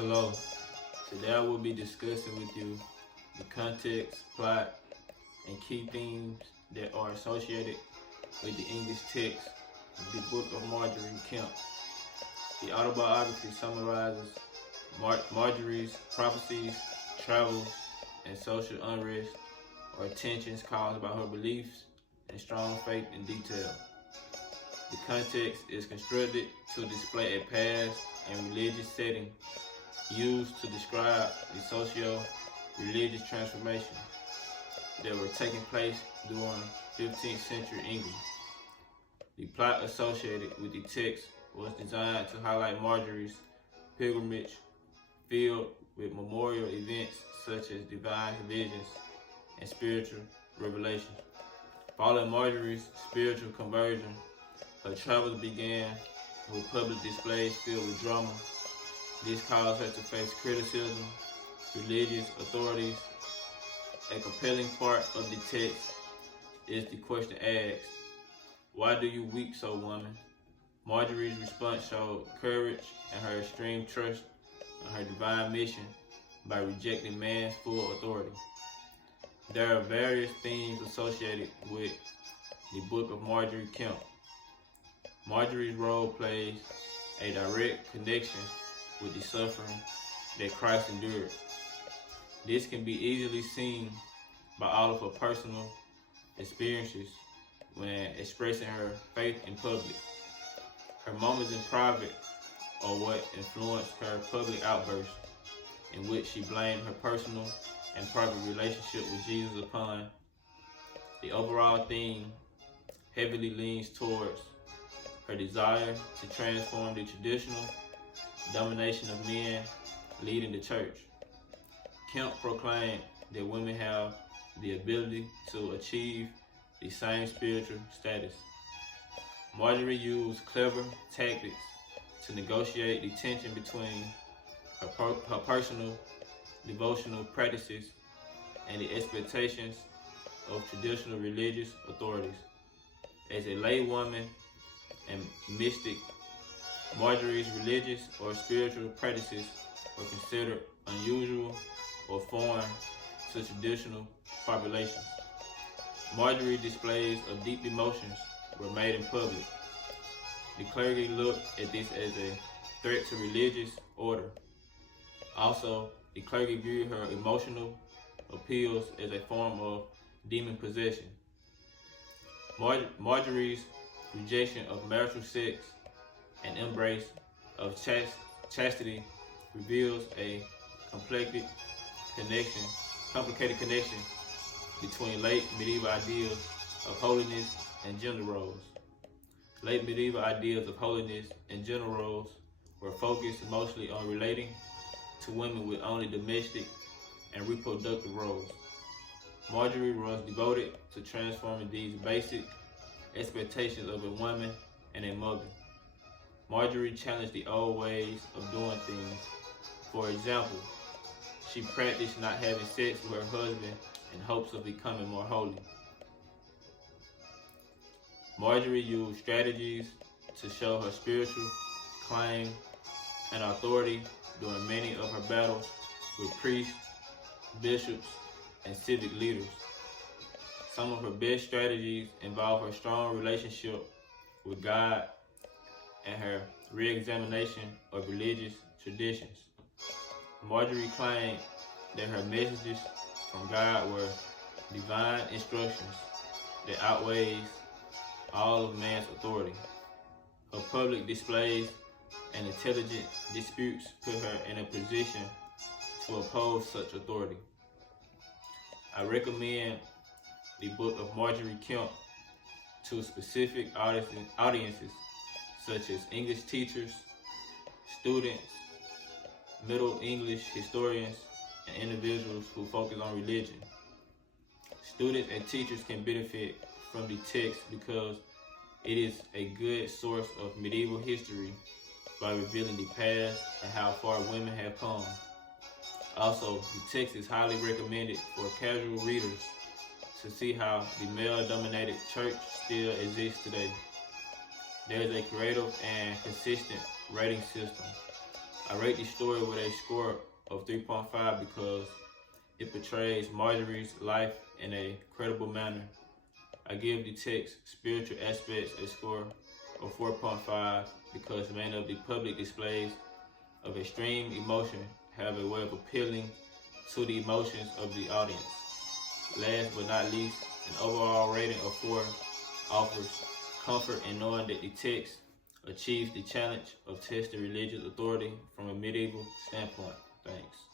Hello, today I will be discussing with you the context, plot, and key themes that are associated with the English text of the Book of Marjorie Kemp. The autobiography summarizes Marjorie's prophecies, travels, and social unrest or tensions caused by her beliefs and strong faith in detail. The context is constructed to display a past and religious setting used to describe the socio-religious transformation that were taking place during 15th century England. The plot associated with the text was designed to highlight Marjorie's pilgrimage filled with memorial events such as divine visions and spiritual revelation. Following Marjorie's spiritual conversion, her travels began with public displays filled with drama. This caused her to face criticism, religious authorities. A compelling part of the text is the question asked, "Why do you weep so, woman?" Marjorie's response showed courage and her extreme trust in her divine mission by rejecting man's full authority. There are various themes associated with the Book of Marjorie Kemp. Marjorie's role plays a direct connection with the suffering that Christ endured. This can be easily seen by all of her personal experiences when expressing her faith in public. Her moments in private are what influenced her public outbursts, in which she blamed her personal and private relationship with Jesus upon. The overall theme heavily leans towards her desire to transform the traditional domination of men leading the church. Kemp proclaimed that women have the ability to achieve the same spiritual status. Marjorie used clever tactics to negotiate the tension between her personal devotional practices and the expectations of traditional religious authorities. As a lay woman and mystic, Marjorie's religious or spiritual practices were considered unusual or foreign to traditional populations. Marjorie's displays of deep emotions were made in public. The clergy looked at this as a threat to religious order. Also, the clergy viewed her emotional appeals as a form of demon possession. Marjorie's rejection of marital sex and embrace of chastity reveals a complicated connection between late medieval ideas of holiness and gender roles. Late medieval ideas of holiness and gender roles were focused mostly on relating to women with only domestic and reproductive roles. Marjorie was devoted to transforming these basic expectations of a woman and a mother. Marjorie challenged the old ways of doing things. For example, she practiced not having sex with her husband in hopes of becoming more holy. Marjorie used strategies to show her spiritual claim and authority during many of her battles with priests, bishops, and civic leaders. Some of her best strategies involve her strong relationship with God and her re-examination of religious traditions. Marjorie claimed that her messages from God were divine instructions that outweighs all of man's authority. Her public displays and intelligent disputes put her in a position to oppose such authority. I recommend the Book of Marjorie Kemp to specific audiences such as English teachers, students, Middle English historians, and individuals who focus on religion. Students and teachers can benefit from the text because it is a good source of medieval history by revealing the past and how far women have come. Also, the text is highly recommended for casual readers to see how the male-dominated church still exists today. There is a creative and consistent rating system. I rate the story with a score of 3.5 because it portrays Marjorie's life in a credible manner. I give the text spiritual aspects a score of 4.5 because many of the public displays of extreme emotion have a way of appealing to the emotions of the audience. Last but not least, an overall rating of 4 offers comfort in knowing that the text achieves the challenge of testing religious authority from a medieval standpoint. Thanks.